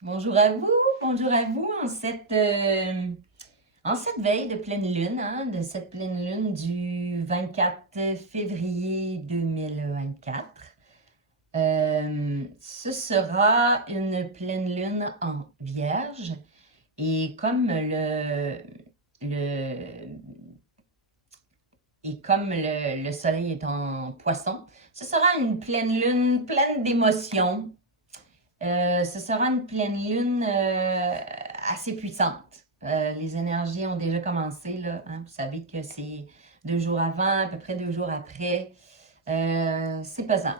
Bonjour à vous en cette veille de pleine lune, de cette pleine lune du 24 février 2024. Ce sera une pleine lune en Vierge et le, le soleil est en Poisson, ce sera une pleine lune pleine d'émotions. Ce sera une pleine lune assez puissante. Les énergies ont déjà commencé, là, hein. Vous savez que c'est 2 jours avant, à peu près 2 jours après. C'est pesant.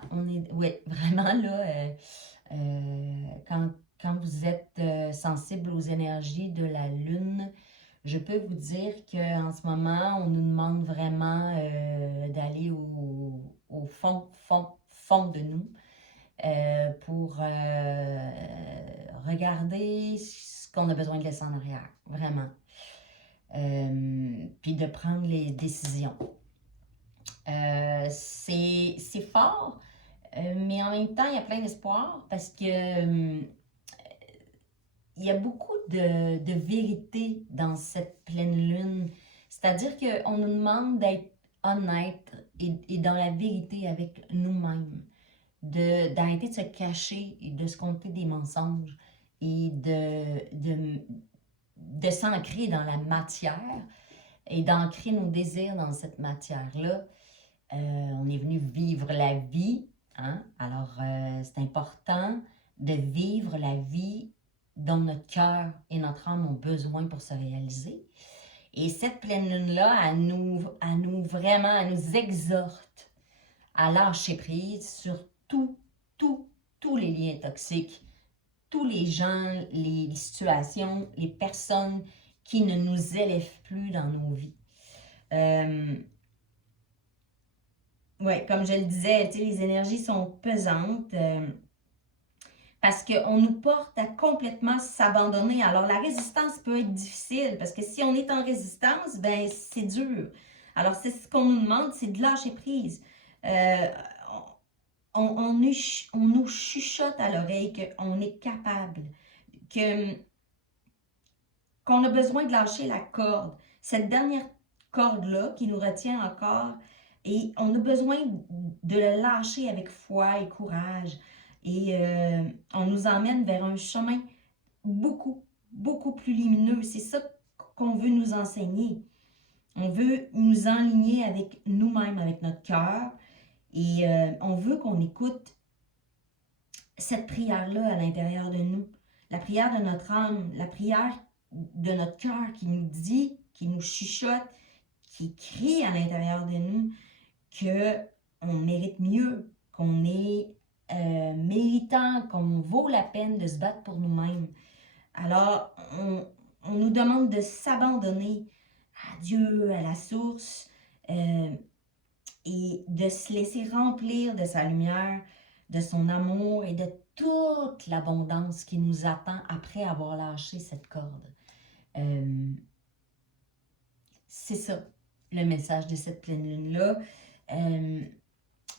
Oui, vraiment là, quand vous êtes sensible aux énergies de la lune, je peux vous dire qu'en ce moment, on nous demande vraiment d'aller au fond de nous pour regarder ce qu'on a besoin de laisser en arrière, vraiment. Puis de prendre les décisions. C'est fort, mais en même temps, il y a plein d'espoir parce que il y a beaucoup de vérité dans cette pleine lune. C'est-à-dire qu'on nous demande d'être honnête et dans la vérité avec nous-mêmes, d'arrêter de se cacher et de se conter des mensonges et de s'ancrer dans la matière et d'ancrer nos désirs dans cette matière-là. On est venu vivre la vie, hein? Alors c'est important de vivre la vie dont notre cœur et notre âme ont besoin pour se réaliser. Et cette pleine lune-là, elle nous exhorte à lâcher prise sur tous les liens toxiques, tous les gens, les situations, les personnes qui ne nous élèvent plus dans nos vies. Oui, comme je le disais, les énergies sont pesantes parce qu'on nous porte à complètement s'abandonner. Alors, la résistance peut être difficile parce que si on est en résistance, ben c'est dur. Alors, c'est ce qu'on nous demande, c'est de lâcher prise. On nous chuchote à l'oreille qu'on est capable, qu'on a besoin de lâcher la corde. Cette dernière corde-là qui nous retient encore, et on a besoin de le lâcher avec foi et courage. Et on nous emmène vers un chemin beaucoup plus lumineux. C'est ça qu'on veut nous enseigner. On veut nous enligner avec nous-mêmes, avec notre cœur. Et on veut qu'on écoute cette prière-là à l'intérieur de nous. La prière de notre âme, la prière de notre cœur qui nous dit, qui nous chuchote, qui crie à l'intérieur de nous qu'on mérite mieux, qu'on est méritant, qu'on vaut la peine de se battre pour nous-mêmes. Alors, on nous demande de s'abandonner à Dieu, à la source, et de se laisser remplir de sa lumière, de son amour et de toute l'abondance qui nous attend après avoir lâché cette corde. C'est ça, le message de cette pleine lune-là.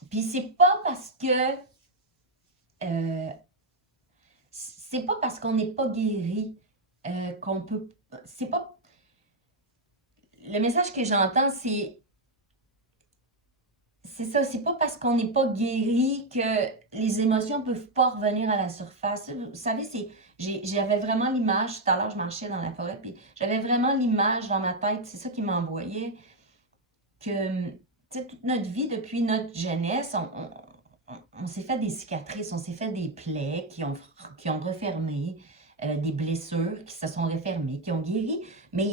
Puis c'est pas parce qu'on n'est pas guéri qu'on peut... C'est pas... Le message que j'entends, c'est ça, c'est pas parce qu'on n'est pas guéri que les émotions peuvent pas revenir à la surface. Vous savez, j'avais vraiment l'image, tout à l'heure je marchais dans la forêt, puis j'avais vraiment l'image dans ma tête, c'est ça qui m'envoyait, que toute notre vie, depuis notre jeunesse, on s'est fait des cicatrices, on s'est fait des plaies qui ont refermé, des blessures qui se sont refermées, qui ont guéri, mais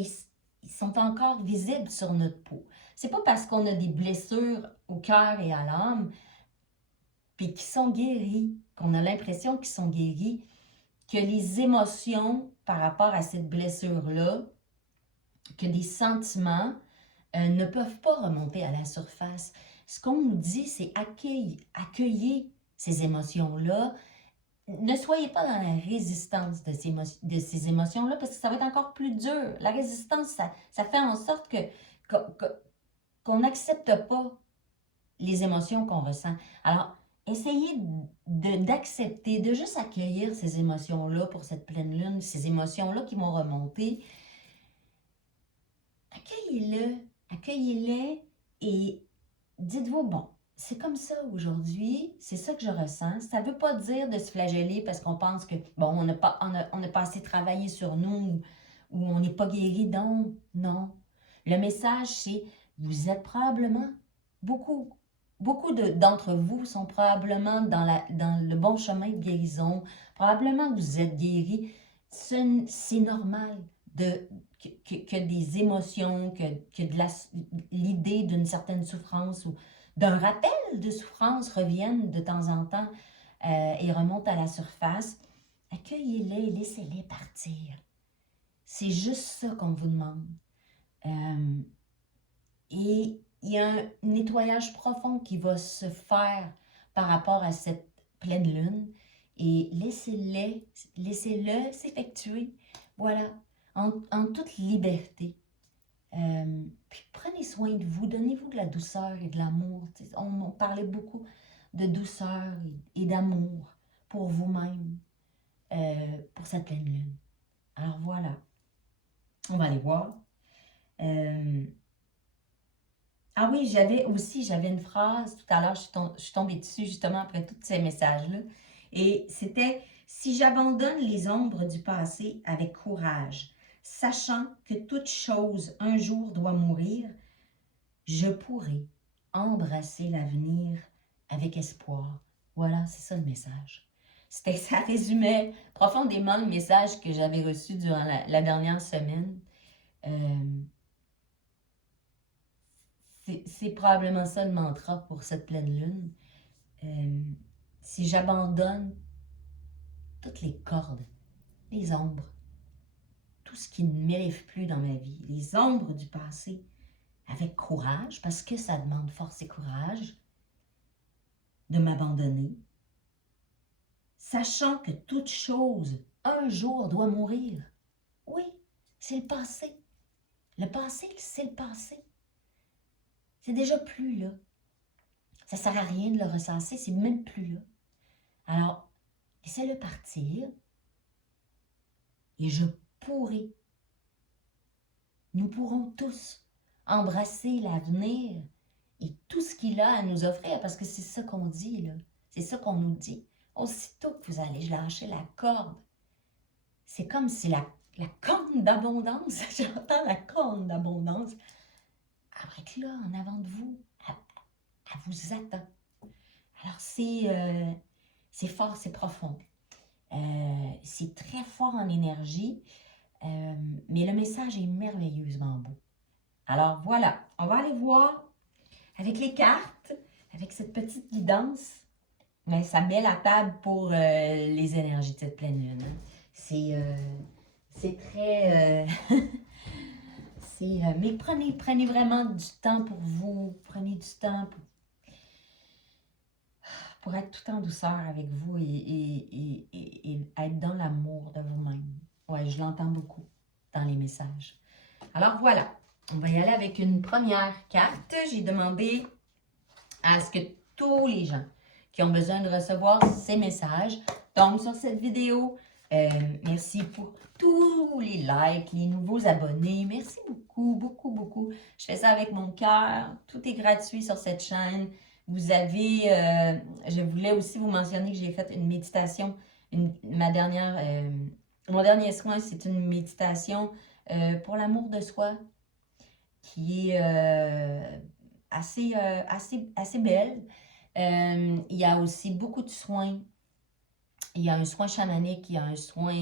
ils sont encore visibles sur notre peau. C'est pas parce qu'on a des blessures au cœur et à l'âme, puis qui sont guéris, qu'on a l'impression qu'ils sont guéris, que les émotions par rapport à cette blessure-là, que des sentiments ne peuvent pas remonter à la surface. Ce qu'on nous dit, c'est accueillez ces émotions-là. Ne soyez pas dans la résistance de ces émotions-là parce que ça va être encore plus dur. La résistance, ça fait en sorte qu'on n'accepte pas les émotions qu'on ressent. Alors, essayez d'accepter, de juste accueillir ces émotions-là pour cette pleine lune, ces émotions-là qui vont remonter. Accueillez-les et dites-vous, bon, c'est comme ça aujourd'hui, c'est ça que je ressens. Ça ne veut pas dire de se flageller parce qu'on pense que, bon, on n'a pas assez travaillé sur nous ou on n'est pas guéri, donc non. Le message, c'est, vous êtes probablement, beaucoup d'entre vous sont probablement dans le bon chemin de guérison, probablement que vous êtes guéri. C'est normal que des émotions, que l'idée d'une certaine souffrance ou d'un rappel de souffrance reviennent de temps en temps et remontent à la surface. Accueillez-les et laissez-les partir. C'est juste ça qu'on vous demande. Et il y a un nettoyage profond qui va se faire par rapport à cette pleine lune. Et laissez-le s'effectuer. Voilà, en toute liberté. Puis prenez soin de vous, donnez-vous de la douceur et de l'amour. On parlait beaucoup de douceur et d'amour pour vous-même, pour cette pleine lune. Alors voilà, on va aller voir. Ah oui, j'avais une phrase tout à l'heure, je suis tombée dessus justement après tous ces messages-là. Et c'était « Si j'abandonne les ombres du passé avec courage, sachant que toute chose un jour doit mourir, je pourrai embrasser l'avenir avec espoir. » Voilà, c'est ça le message. Ça résumait profondément le message que j'avais reçu durant la dernière semaine. C'est probablement ça le mantra pour cette pleine lune. Si j'abandonne toutes les cordes, les ombres, tout ce qui ne m'élève plus dans ma vie, les ombres du passé, avec courage, parce que ça demande force et courage de m'abandonner, sachant que toute chose, un jour, doit mourir. Oui, c'est le passé. Le passé, c'est le passé. C'est déjà plus là. Ça ne sert à rien de le ressasser, c'est même plus là. Alors, laissez-le partir et nous pourrons tous embrasser l'avenir et tout ce qu'il a à nous offrir, parce que c'est ça qu'on dit, là. C'est ça qu'on nous dit. Aussitôt que vous allez lâcher la corde, c'est comme si la corne d'abondance, j'entends la corne d'abondance, avec là, en avant de vous, elle vous attend. Alors, c'est fort, c'est profond. C'est très fort en énergie, mais le message est merveilleusement beau. Alors, voilà, on va aller voir avec les cartes, avec cette petite guidance. Mais ça met la table pour les énergies de cette pleine lune. Hein. C'est très... mais prenez vraiment du temps pour vous. Prenez du temps pour être tout en douceur avec vous et être dans l'amour de vous-même. Ouais, je l'entends beaucoup dans les messages. Alors voilà, on va y aller avec une première carte. J'ai demandé à ce que tous les gens qui ont besoin de recevoir ces messages tombent sur cette vidéo. Merci pour tous les likes, les nouveaux abonnés. Merci beaucoup, beaucoup, beaucoup. Je fais ça avec mon cœur. Tout est gratuit sur cette chaîne. Vous avez, je voulais aussi vous mentionner que j'ai fait une méditation. Mon dernier soin, c'est une méditation pour l'amour de soi qui est assez belle. Il y a aussi beaucoup de soins. Il y a un soin chamanique, il y a un soin...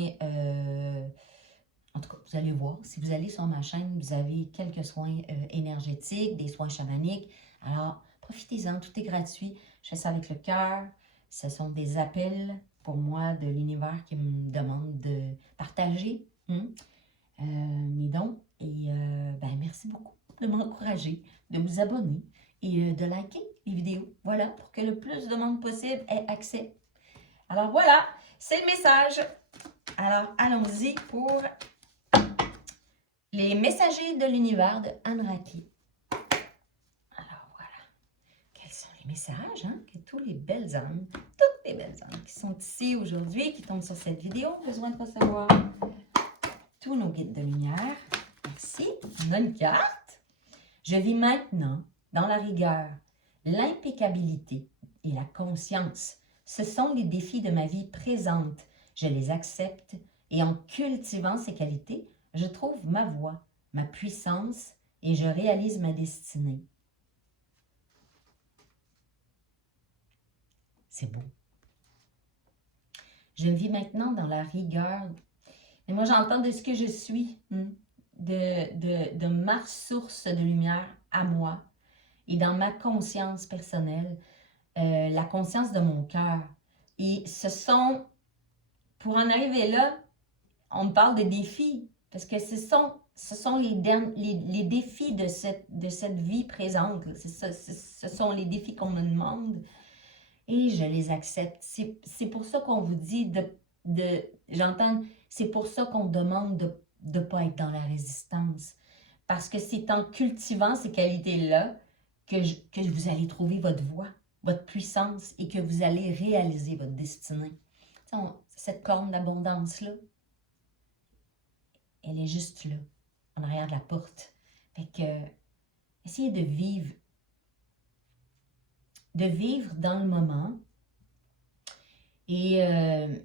en tout cas, vous allez voir, si vous allez sur ma chaîne, vous avez quelques soins énergétiques, des soins chamaniques. Alors, profitez-en, tout est gratuit. Je fais ça avec le cœur. Ce sont des appels pour moi de l'univers qui me demande de partager mes dons. Et merci beaucoup de m'encourager, de vous abonner et de liker les vidéos. Voilà, pour que le plus de monde possible ait accès. Alors voilà, c'est le message. Alors, allons-y pour les messagers de l'univers de Anne Raki. Alors voilà, quels sont les messages que tous les belles âmes, toutes les belles âmes qui sont ici aujourd'hui, qui tombent sur cette vidéo, ont besoin de recevoir tous nos guides de lumière. Merci. On a une carte. Je vis maintenant dans la rigueur, l'impeccabilité et la conscience. Ce sont les défis de ma vie présente. Je les accepte et en cultivant ces qualités, je trouve ma voie, ma puissance et je réalise ma destinée. C'est beau. Je vis maintenant dans la rigueur. Et moi, j'entends de ce que je suis, de ma source de lumière à moi et dans ma conscience personnelle, la conscience de mon cœur. Et ce sont, pour en arriver là, on me parle de défis, parce que ce sont les défis de cette vie présente. Ce sont les défis qu'on me demande. Et je les accepte. C'est pour ça qu'on vous dit j'entends, c'est pour ça qu'on demande de ne pas être dans la résistance. Parce que c'est en cultivant ces qualités-là que vous allez trouver votre voie, votre puissance et que vous allez réaliser votre destinée. Cette corne d'abondance-là, elle est juste là, en arrière de la porte. Fait que, essayez de vivre dans le moment et de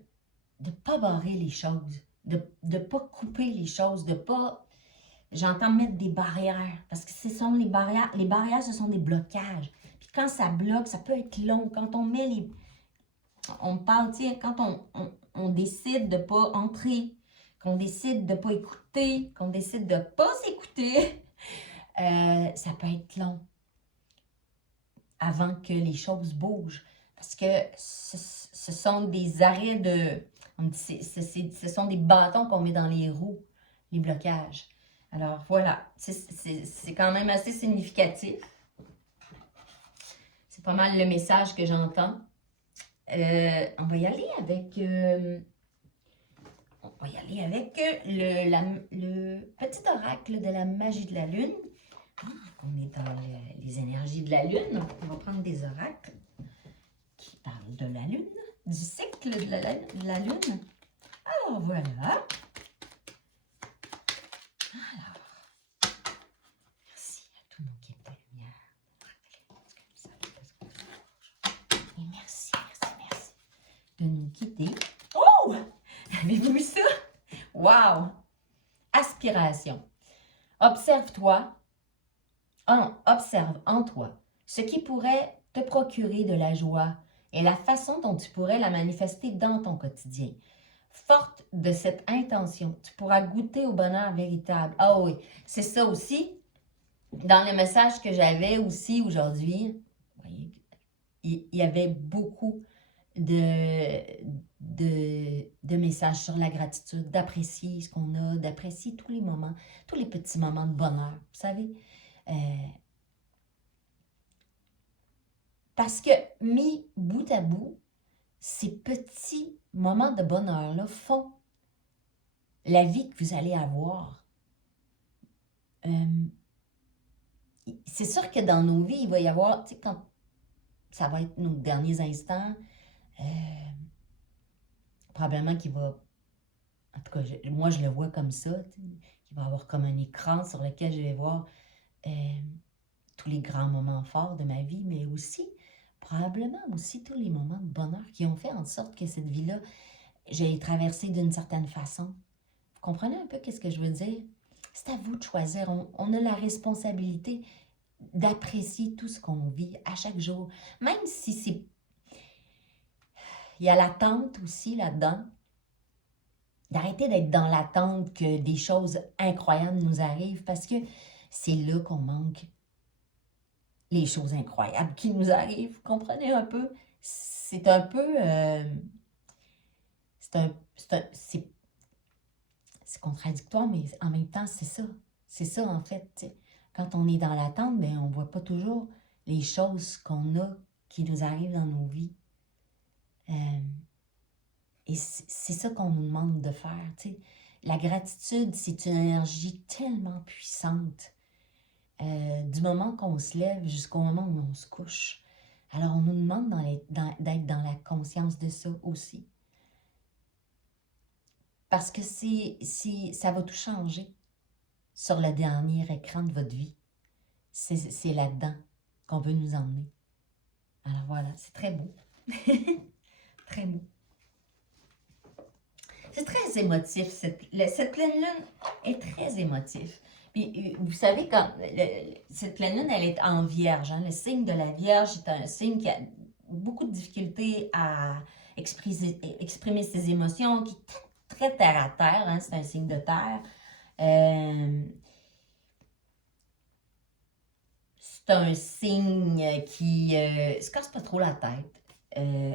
ne pas barrer les choses, de ne pas couper les choses, de pas, j'entends mettre des barrières, parce que ce sont les barrières, ce sont des blocages. Puis quand ça bloque, ça peut être long. Quand on met on parle, quand on décide de ne pas entrer, qu'on décide de ne pas écouter, qu'on décide de ne pas s'écouter, ça peut être long avant que les choses bougent. Parce que ce sont des arrêts ce sont des bâtons qu'on met dans les roues, les blocages. Alors voilà, c'est quand même assez significatif. C'est pas mal le message que j'entends. On va y aller avec... le petit oracle de la magie de la lune. On est dans les énergies de la lune. On va prendre des oracles qui parlent de la lune, du cycle de la lune. Alors voilà. Alors, merci à tous nos guides de lumière. Et merci de nous guider. Oh! Avez-vous vu ça? Wow! Aspiration. Observe en toi ce qui pourrait te procurer de la joie et la façon dont tu pourrais la manifester dans ton quotidien. Forte de cette intention, tu pourras goûter au bonheur véritable. Ah oui, c'est ça aussi. Dans le message que j'avais aussi aujourd'hui, vous voyez, il y avait beaucoup de messages sur la gratitude, d'apprécier ce qu'on a, d'apprécier tous les moments, tous les petits moments de bonheur, vous savez. Parce que mis bout à bout, ces petits moments de bonheur-là font la vie que vous allez avoir. C'est sûr que dans nos vies, il va y avoir, tu sais, quand ça va être nos derniers instants, probablement qu'il va, en tout cas, moi je le vois comme ça, il va y avoir comme un écran sur lequel je vais voir tous les grands moments forts de ma vie, mais aussi, probablement aussi tous les moments de bonheur qui ont fait en sorte que cette vie-là, j'ai traversée d'une certaine façon. Vous comprenez un peu qu'est-ce que je veux dire? C'est à vous de choisir. On a la responsabilité d'apprécier tout ce qu'on vit à chaque jour. Même si c'est... Il y a l'attente aussi là-dedans. D'arrêter d'être dans l'attente que des choses incroyables nous arrivent parce que c'est là qu'on manque les choses incroyables qui nous arrivent. Vous comprenez un peu? C'est un peu... c'est contradictoire, mais en même temps, c'est ça. C'est ça, en fait. T'sais. Quand on est dans l'attente, ben, on ne voit pas toujours les choses qu'on a qui nous arrivent dans nos vies. Et c'est ça qu'on nous demande de faire. T'sais. La gratitude, c'est une énergie tellement puissante. Du moment qu'on se lève jusqu'au moment où on se couche. Alors, on nous demande d'être dans la conscience de ça aussi. Parce que ça va tout changer sur le dernier écran de votre vie. C'est là-dedans qu'on veut nous emmener. Alors voilà, c'est très beau. Très beau. C'est très émotif. Cette pleine lune est très émotive. Puis, vous savez, cette pleine lune, elle est en vierge. Hein? Le signe de la vierge est un signe qui a beaucoup de difficultés à exprimer ses émotions, qui est très terre à terre. Hein? C'est un signe de terre. C'est un signe qui se casse pas trop la tête.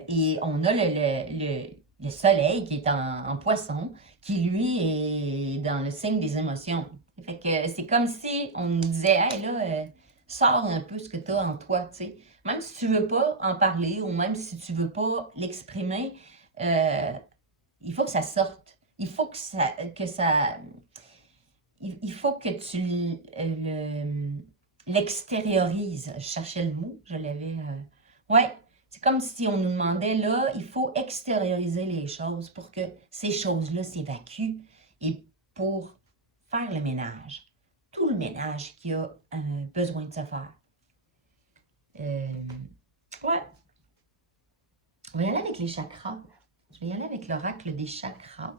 Et on a le soleil qui est en poisson, qui lui est dans le signe des émotions. Fait que c'est comme si on nous disait, hey là, sors un peu ce que tu as en toi, tu sais. Même si tu veux pas en parler ou même si tu veux pas l'exprimer, il faut que ça sorte. Il faut que il faut que tu l'extériorises. Je cherchais le mot, je l'avais. Ouais, c'est comme si on nous demandait là, il faut extérioriser les choses pour que ces choses-là s'évacuent et pour faire le ménage. Tout le ménage qui a besoin de se faire. Ouais. On va y aller avec les chakras. Je vais y aller avec l'oracle des chakras.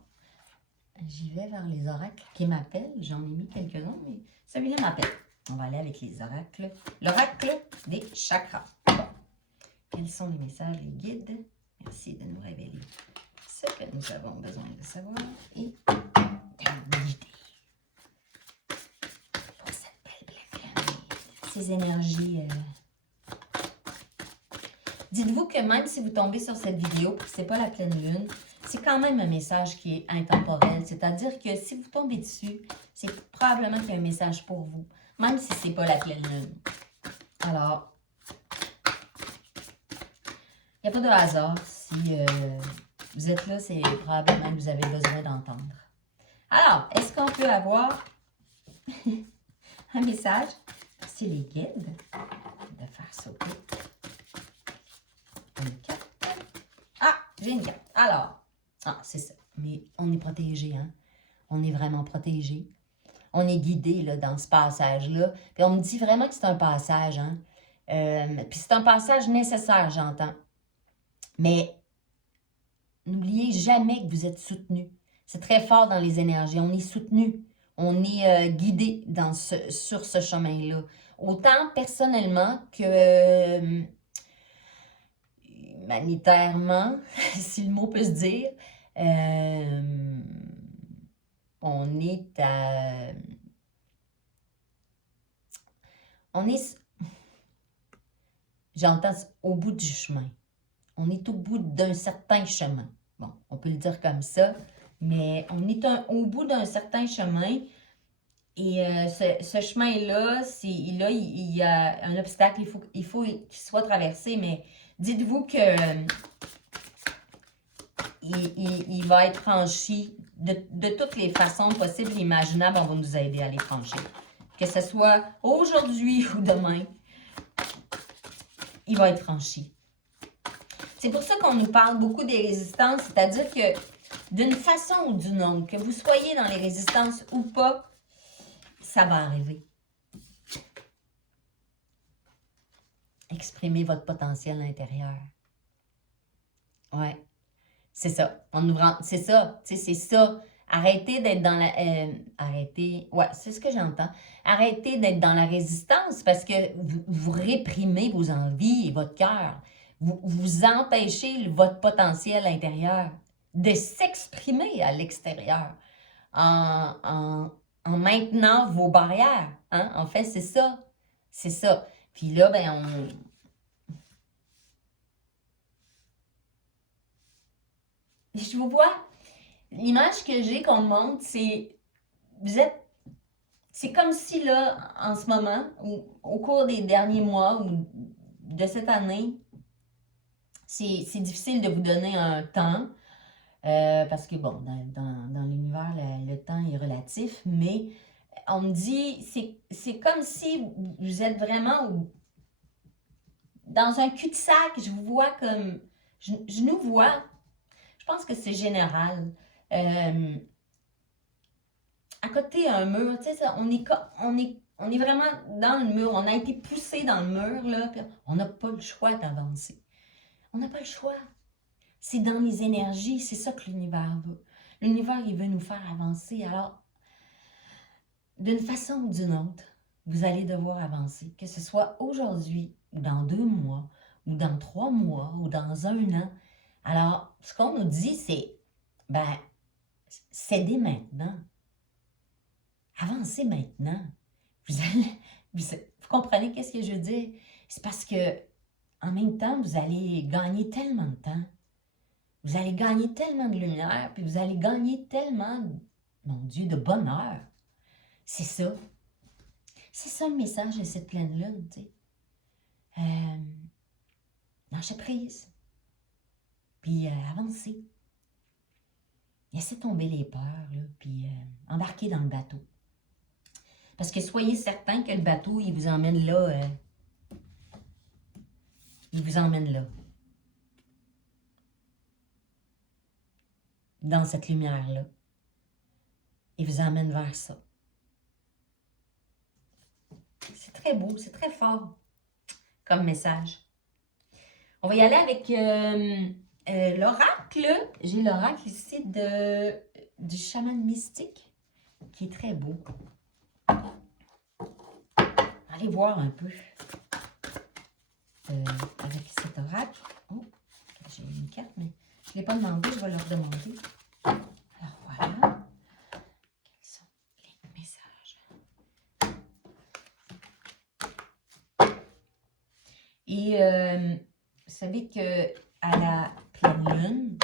J'y vais vers les oracles qui m'appellent. J'en ai mis quelques-uns, mais celui-là m'appelle. On va aller avec les oracles. L'oracle des chakras. Bon. Quels sont les messages, les guides? Merci de nous révéler ce que nous avons besoin de savoir et de nous guider pour cette belle pleine. Ces énergies. Dites-vous que même si vous tombez sur cette vidéo, ce n'est pas la pleine lune, c'est quand même un message qui est intemporel. C'est-à-dire que si vous tombez dessus, c'est probablement qu'il y a un message pour vous, même si ce n'est pas la pleine lune. Alors, il n'y a pas de hasard. Si vous êtes là, c'est probablement que vous avez besoin d'entendre. Alors, est-ce qu'on peut avoir un message? C'est les guides de faire sauter. Une carte. Ah, j'ai une carte. Alors, c'est ça. Mais on est protégé, hein? On est vraiment protégé. On est guidé là, dans ce passage-là. Puis on me dit vraiment que c'est un passage, hein? Puis c'est un passage nécessaire, j'entends. Mais n'oubliez jamais que vous êtes soutenu. C'est très fort dans les énergies. On est soutenu. On est guidé sur ce chemin-là. Autant personnellement que humanitairement, si le mot peut se dire, on est à... On est... J'entends au bout du chemin. On est au bout d'un certain chemin. Bon, on peut le dire comme ça, mais on est au bout d'un certain chemin. Et ce chemin-là, il y a un obstacle, il faut qu'il soit traversé, mais dites-vous que il va être franchi de toutes les façons possibles et imaginables. On va nous aider à les franchir. Que ce soit aujourd'hui ou demain, il va être franchi. C'est pour ça qu'on nous parle beaucoup des résistances, c'est-à-dire que d'une façon ou d'une autre, que vous soyez dans les résistances ou pas, ça va arriver. Exprimez votre potentiel intérieur. Ouais, c'est ça. En ouvrant, c'est ça, tu sais, c'est ça. Arrêtez d'être dans la... arrêtez, ouais, c'est ce que j'entends. Arrêtez d'être dans la résistance parce que vous réprimez vos envies et votre cœur. Vous empêchez votre potentiel intérieur de s'exprimer à l'extérieur en maintenant vos barrières. Hein? En fait, c'est ça. C'est ça. Puis là, ben, je vous vois. L'image que j'ai qu'on me montre, c'est... C'est comme si, là, en ce moment, ou au cours des derniers mois ou de cette année, c'est difficile de vous donner un temps, parce que, bon, dans l'univers, le temps est relatif, mais on me dit, c'est comme si vous êtes vraiment dans un cul-de-sac, je vous vois comme, je nous vois, je pense que c'est général. À côté d'un mur, tu sais, on est vraiment dans le mur, on a été poussé dans le mur, là, puis on n'a pas le choix d'avancer. On n'a pas le choix. C'est dans les énergies, c'est ça que l'univers veut. L'univers, il veut nous faire avancer. Alors, d'une façon ou d'une autre, vous allez devoir avancer. Que ce soit aujourd'hui, ou dans 2 mois, ou dans 3 mois, ou dans 1 an. Alors, ce qu'on nous dit, c'est, ben, cédez maintenant. Avancez maintenant. Vous comprenez qu'est-ce que je veux dire? C'est parce que, en même temps, vous allez gagner tellement de temps. Vous allez gagner tellement de lumière, puis vous allez gagner tellement, mon Dieu, de bonheur. C'est ça. C'est ça le message de cette pleine lune, tu sais. Lâchez prise. Puis avancez. Laissez tomber les peurs, là, puis embarquez dans le bateau. Parce que soyez certain que le bateau, il vous emmène là. Il vous emmène là. Dans cette lumière-là. Il vous emmène vers ça. C'est très beau, c'est très fort comme message. On va y aller avec l'oracle. J'ai l'oracle ici du chaman mystique qui est très beau. Allez voir un peu avec cet oracle. Oh, j'ai une carte, mais je ne l'ai pas demandé, je vais leur demander. Alors voilà. Quels sont les messages? Et vous savez qu'à la pleine lune,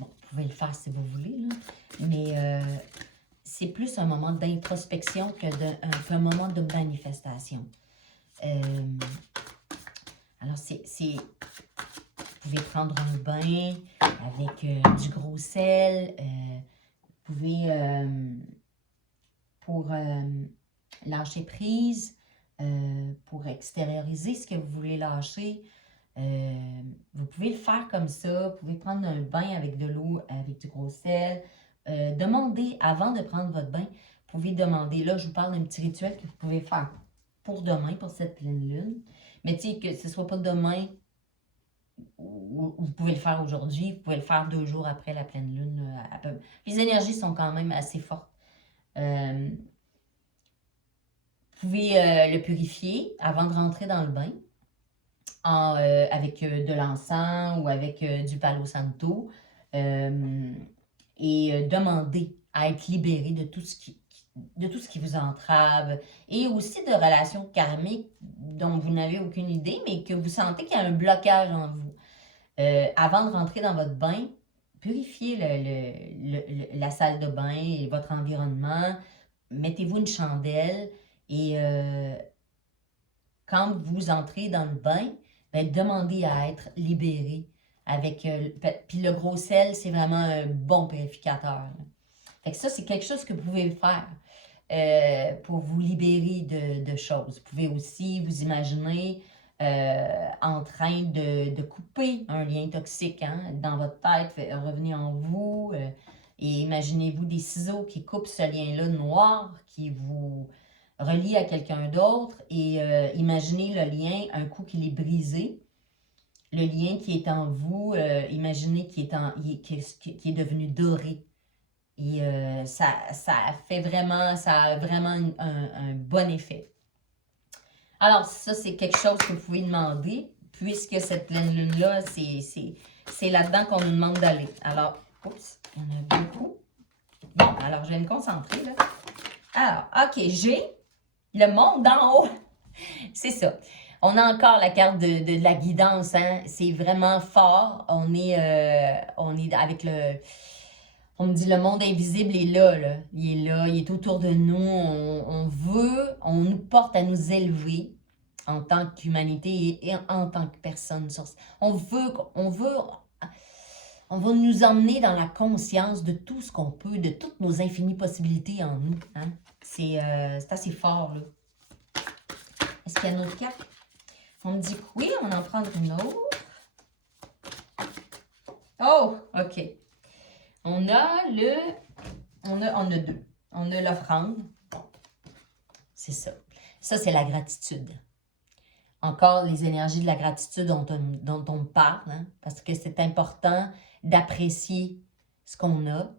bon, vous pouvez le faire si vous voulez, là, mais c'est plus un moment d'introspection qu'un moment de manifestation. Alors, vous pouvez prendre un bain avec du gros sel. Vous pouvez, pour lâcher prise, pour extérioriser ce que vous voulez lâcher, vous pouvez le faire comme ça. Vous pouvez prendre un bain avec de l'eau, avec du gros sel. Demandez, avant de prendre votre bain, vous pouvez demander, là je vous parle d'un petit rituel que vous pouvez faire pour demain, pour cette pleine lune. Mais tu sais, que ce ne soit pas demain, ou vous pouvez le faire aujourd'hui, vous pouvez le faire 2 jours après la pleine lune. Les énergies sont quand même assez fortes. Vous pouvez le purifier avant de rentrer dans le bain, avec de l'encens ou avec du Palo Santo. Et demander à être libéré de tout ce qui vous entrave et aussi de relations karmiques dont vous n'avez aucune idée, mais que vous sentez qu'il y a un blocage en vous. Avant de rentrer dans votre bain, purifiez la salle de bain et votre environnement. Mettez-vous une chandelle et quand vous entrez dans le bain, ben, demandez à être libéré. Puis le gros sel, c'est vraiment un bon purificateur. Fait que ça, c'est quelque chose que vous pouvez faire pour vous libérer de choses. Vous pouvez aussi vous imaginer en train de couper un lien toxique dans votre tête, revenez en vous et imaginez-vous des ciseaux qui coupent ce lien-là noir qui vous relie à quelqu'un d'autre et imaginez le lien un coup qu'il est brisé. Le lien qui est en vous, imaginez qui est devenu doré. Et ça a vraiment un bon effet. Alors, ça, c'est quelque chose que vous pouvez demander, puisque cette pleine lune-là, c'est là-dedans qu'on nous demande d'aller. Alors, oups, il y en a beaucoup. Bon, alors, je vais me concentrer, là. Alors, OK, j'ai le monde d'en haut. C'est ça. On a encore la carte de la guidance, hein? C'est vraiment fort. On est avec on me dit le monde invisible est là, là. Il est là, il est autour de nous. On nous porte à nous élever en tant qu'humanité et en tant que personne. On va nous emmener dans la conscience de tout ce qu'on peut, de toutes nos infinies possibilités en nous. Hein? C'est assez fort, là. Est-ce qu'il y a une autre carte? On me dit que oui, on va en prendre une autre. Oh, OK. On a deux. On a l'offrande. C'est ça. Ça, c'est la gratitude. Encore les énergies de la gratitude dont on parle, hein, parce que c'est important d'apprécier ce qu'on a.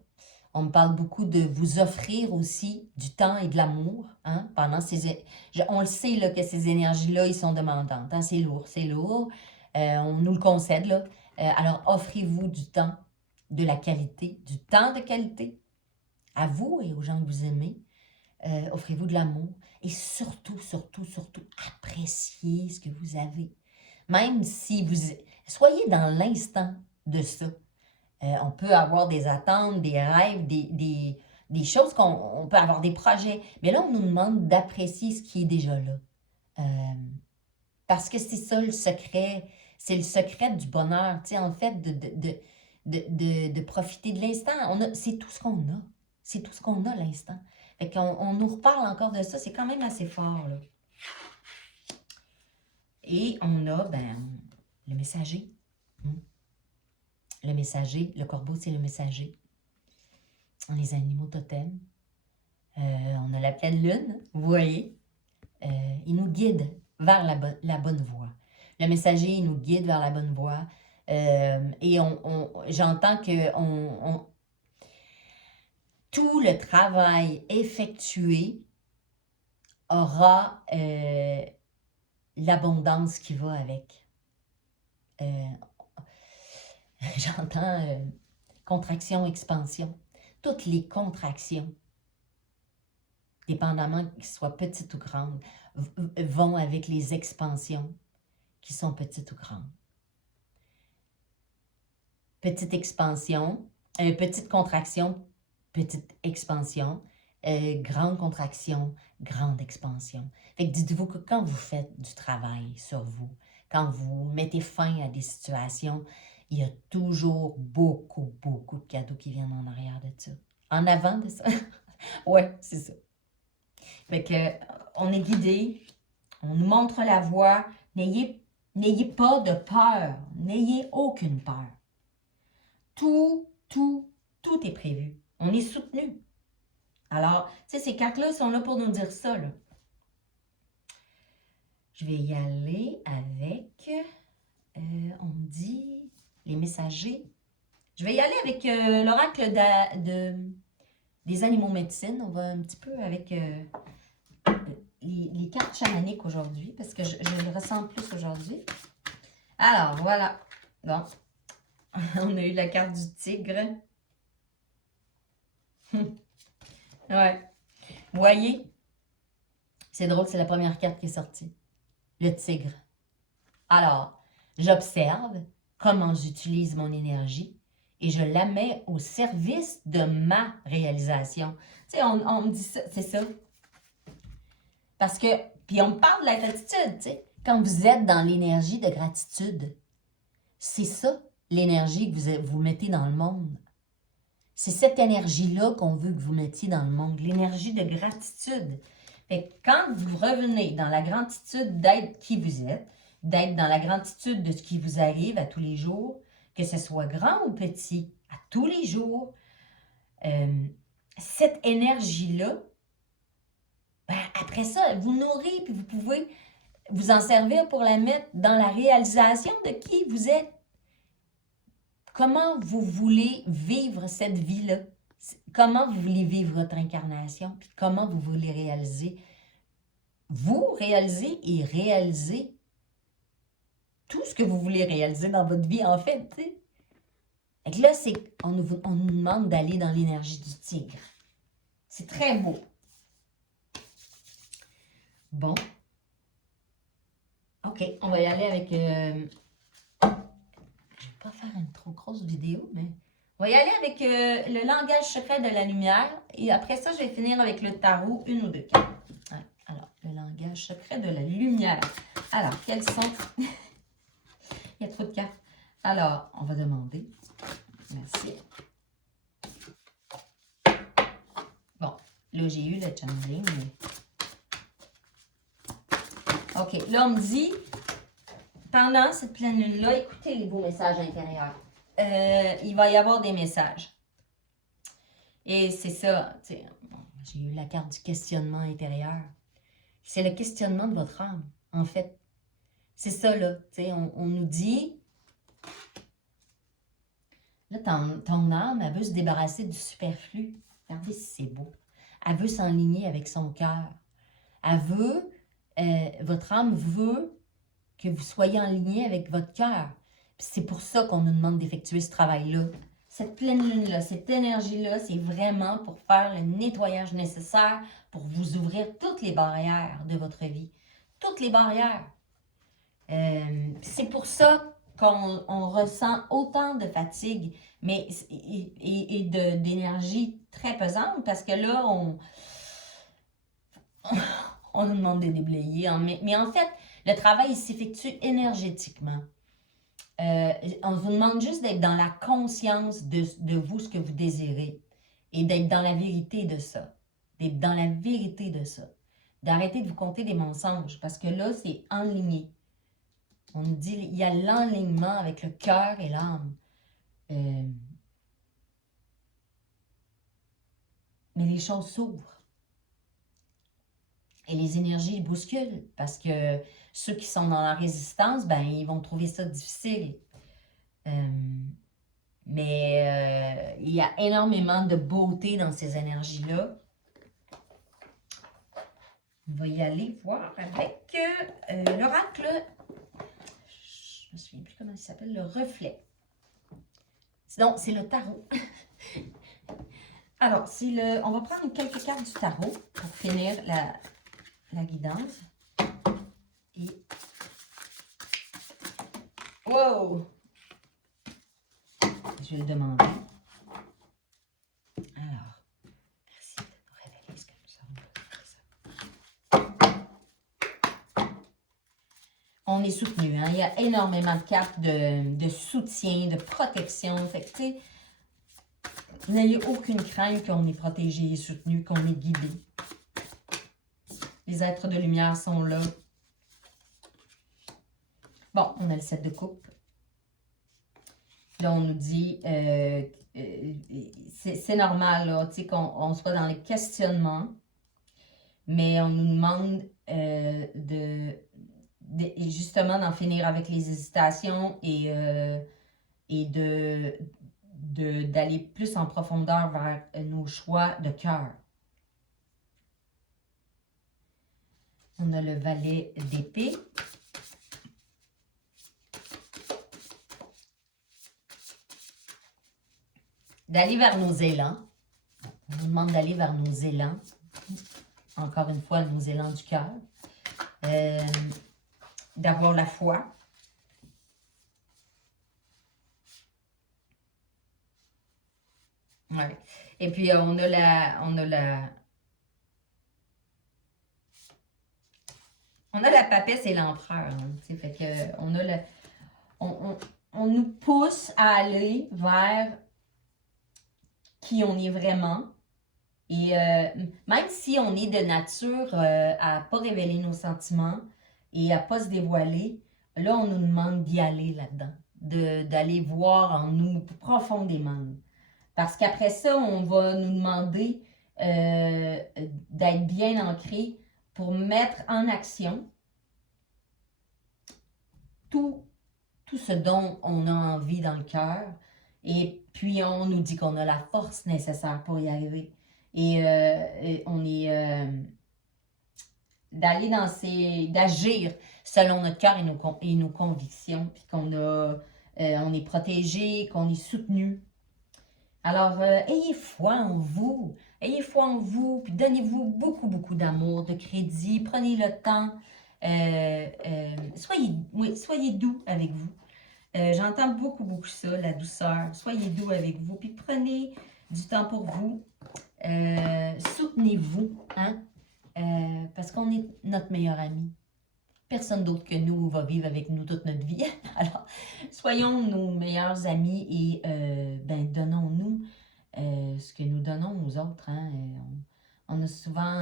On me parle beaucoup de vous offrir aussi du temps et de l'amour. Hein, pendant on le sait là, que ces énergies-là, ils sont demandantes. Hein, c'est lourd, c'est lourd. On nous le concède. Là. Alors, offrez-vous du temps, de la qualité, du temps de qualité à vous et aux gens que vous aimez. Offrez-vous de l'amour. Et surtout, surtout, surtout, appréciez ce que vous avez. Même si vous... Soyez dans l'instant de ça. On peut avoir des attentes, des rêves, des choses on peut avoir des projets. Mais là, on nous demande d'apprécier ce qui est déjà là. Parce que c'est ça le secret. C'est le secret du bonheur. Tu sais, en fait, de profiter de l'instant. C'est tout ce qu'on a. C'est tout ce qu'on a, l'instant. Fait qu'on nous reparle encore de ça. C'est quand même assez fort, là. Et on a, le messager. Le messager, le corbeau, c'est le messager. Les animaux totems. On a la pleine lune, vous voyez. Il nous guide vers la bonne voie. Le messager, il nous guide vers la bonne voie. Et j'entends que tout le travail effectué aura l'abondance qui va avec. J'entends contraction, expansion. Toutes les contractions, dépendamment qu'elles soient petites ou grandes, vont avec les expansions qui sont petites ou grandes. Petite expansion, petite contraction, petite expansion, grande contraction, grande expansion. Fait que dites-vous que quand vous faites du travail sur vous, quand vous mettez fin à des situations, il y a toujours beaucoup, beaucoup de cadeaux qui viennent en arrière de ça. En avant de ça. Ouais, c'est ça. Fait que, on est guidé, on nous montre la voie. N'ayez pas de peur. N'ayez aucune peur. Tout est prévu. On est soutenu. Alors, tu sais, ces cartes-là sont là pour nous dire ça, là. Je vais y aller avec, on me dit, les messagers. Je vais y aller avec l'oracle des animaux médecine. On va un petit peu avec les cartes chamaniques aujourd'hui, parce que je le ressens plus aujourd'hui. Alors, voilà. Bon. On a eu la carte du tigre. Ouais. Vous voyez? C'est drôle, c'est la première carte qui est sortie. Le tigre. Alors, j'observe comment j'utilise mon énergie et je la mets au service de ma réalisation. Tu sais, on me dit ça, c'est ça. Parce que, puis on me parle de la gratitude, tu sais. Quand vous êtes dans l'énergie de gratitude, c'est ça, l'énergie que vous mettez dans le monde. C'est cette énergie-là qu'on veut que vous mettiez dans le monde, l'énergie de gratitude. Fait que quand vous revenez dans la gratitude d'être qui vous êtes, d'être dans la gratitude de ce qui vous arrive à tous les jours, que ce soit grand ou petit, à tous les jours, cette énergie-là, après ça, vous nourrit, puis vous pouvez vous en servir pour la mettre dans la réalisation de qui vous êtes. Comment vous voulez vivre cette vie-là? Comment vous voulez vivre votre incarnation? Puis comment vous voulez réaliser? Vous réaliser et réaliser tout ce que vous voulez réaliser dans votre vie, en fait. T'sais. Et que là, on nous demande d'aller dans l'énergie du tigre. C'est très beau. Bon. OK, on va y aller avec... je ne vais pas faire une trop grosse vidéo, mais... On va y aller avec le langage secret de la lumière. Et après ça, je vais finir avec le tarot, une ou deux cartes. Ouais, alors, le langage secret de la lumière. Alors, quels sont... Il y a trop de cartes. Alors, on va demander. Merci. Bon, là, j'ai eu le channeling. Mais... OK, là, on me dit pendant cette pleine lune-là, écoutez les beaux messages intérieurs. Il va y avoir des messages. Et c'est ça, tu sais, j'ai eu la carte du questionnement intérieur. C'est le questionnement de votre âme, en fait. C'est ça, là, tu sais, on nous dit, là, ton âme, elle veut se débarrasser du superflu. Regardez si c'est beau. Elle veut s'enligner avec son cœur. Elle veut, votre âme veut que vous soyez en ligne avec votre cœur. C'est pour ça qu'on nous demande d'effectuer ce travail-là. Cette pleine lune-là, cette énergie-là, c'est vraiment pour faire le nettoyage nécessaire pour vous ouvrir toutes les barrières de votre vie. Toutes les barrières. C'est pour ça qu'on ressent autant de fatigue et d'énergie très pesante parce que là, on nous demande de déblayer. Mais en fait, le travail s'effectue énergétiquement. On vous demande juste d'être dans la conscience de vous, ce que vous désirez. Et d'être dans la vérité de ça. D'être dans la vérité de ça. D'arrêter de vous compter des mensonges. Parce que là, c'est enligné. On nous dit, il y a l'enlignement avec le cœur et l'âme. Mais les choses s'ouvrent. Et les énergies bousculent. Parce que ceux qui sont dans la résistance, ben, ils vont trouver ça difficile. Mais il y a énormément de beauté dans ces énergies-là. On va y aller voir avec l'oracle. Je ne me souviens plus comment il s'appelle, le reflet. Sinon, c'est le tarot. Alors, on va prendre quelques cartes du tarot pour finir la guidance. Et... Wow! Je vais le demander. Alors, merci de nous révéler ce que nous avons. On est soutenu, hein? Il y a énormément de cartes de soutien, de protection. Fait que, tu sais, n'ayez aucune crainte qu'on est protégé et soutenu, qu'on est guidé. Les êtres de lumière sont là. Bon, on a le 7 de coupe. Là, on nous dit, c'est normal là, qu'on soit dans les questionnements, mais on nous demande justement d'en finir avec les hésitations et d'aller plus en profondeur vers nos choix de cœur. On a le valet d'épée. D'aller vers nos élans. On nous demande d'aller vers nos élans. Encore une fois, nos élans du cœur. D'avoir la foi. Ouais. Et puis, on a la papesse et l'empereur. Hein, fait que on nous pousse à aller vers qui on est vraiment. Et même si on est de nature à ne pas révéler nos sentiments et à ne pas se dévoiler, là, on nous demande d'y aller là-dedans, d'aller voir en nous profondément. Parce qu'après ça, on va nous demander d'être bien ancré pour mettre en action tout ce dont on a envie dans le cœur. Et puis, on nous dit qu'on a la force nécessaire pour y arriver. Et on est d'agir selon notre cœur et nos convictions. Puis qu'on on est protégé, qu'on est soutenu. Alors, ayez foi en vous. Ayez foi en vous. Puis donnez-vous beaucoup, beaucoup d'amour, de crédit. Prenez le temps. Soyez doux avec vous. J'entends beaucoup, beaucoup ça, la douceur. Soyez doux avec vous. Puis prenez du temps pour vous. Soutenez-vous. Hein? Parce qu'on est notre meilleur ami. Personne d'autre que nous va vivre avec nous toute notre vie. Alors, soyons nos meilleurs amis et donnons-nous ce que nous donnons aux autres. Hein? On est souvent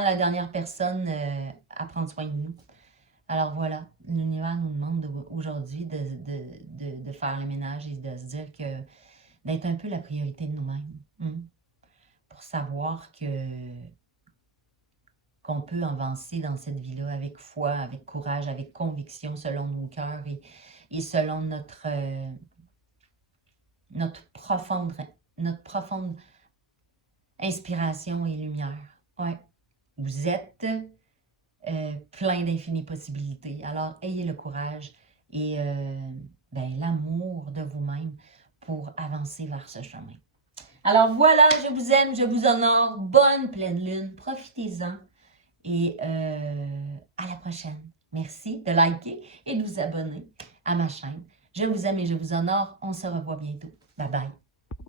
la dernière personne à prendre soin de nous. Alors voilà, l'univers nous demande aujourd'hui de faire le ménage et de se dire que d'être un peu la priorité de nous-mêmes. Pour savoir qu'on peut avancer dans cette vie-là avec foi, avec courage, avec conviction, selon nos cœurs et selon notre profonde inspiration et lumière. Ouais. Vous êtes plein d'infinies possibilités. Alors, ayez le courage et l'amour de vous-même pour avancer vers ce chemin. Alors voilà, je vous aime, je vous honore. Bonne pleine lune, profitez-en et à la prochaine. Merci de liker et de vous abonner à ma chaîne. Je vous aime et je vous honore. On se revoit bientôt. Bye bye.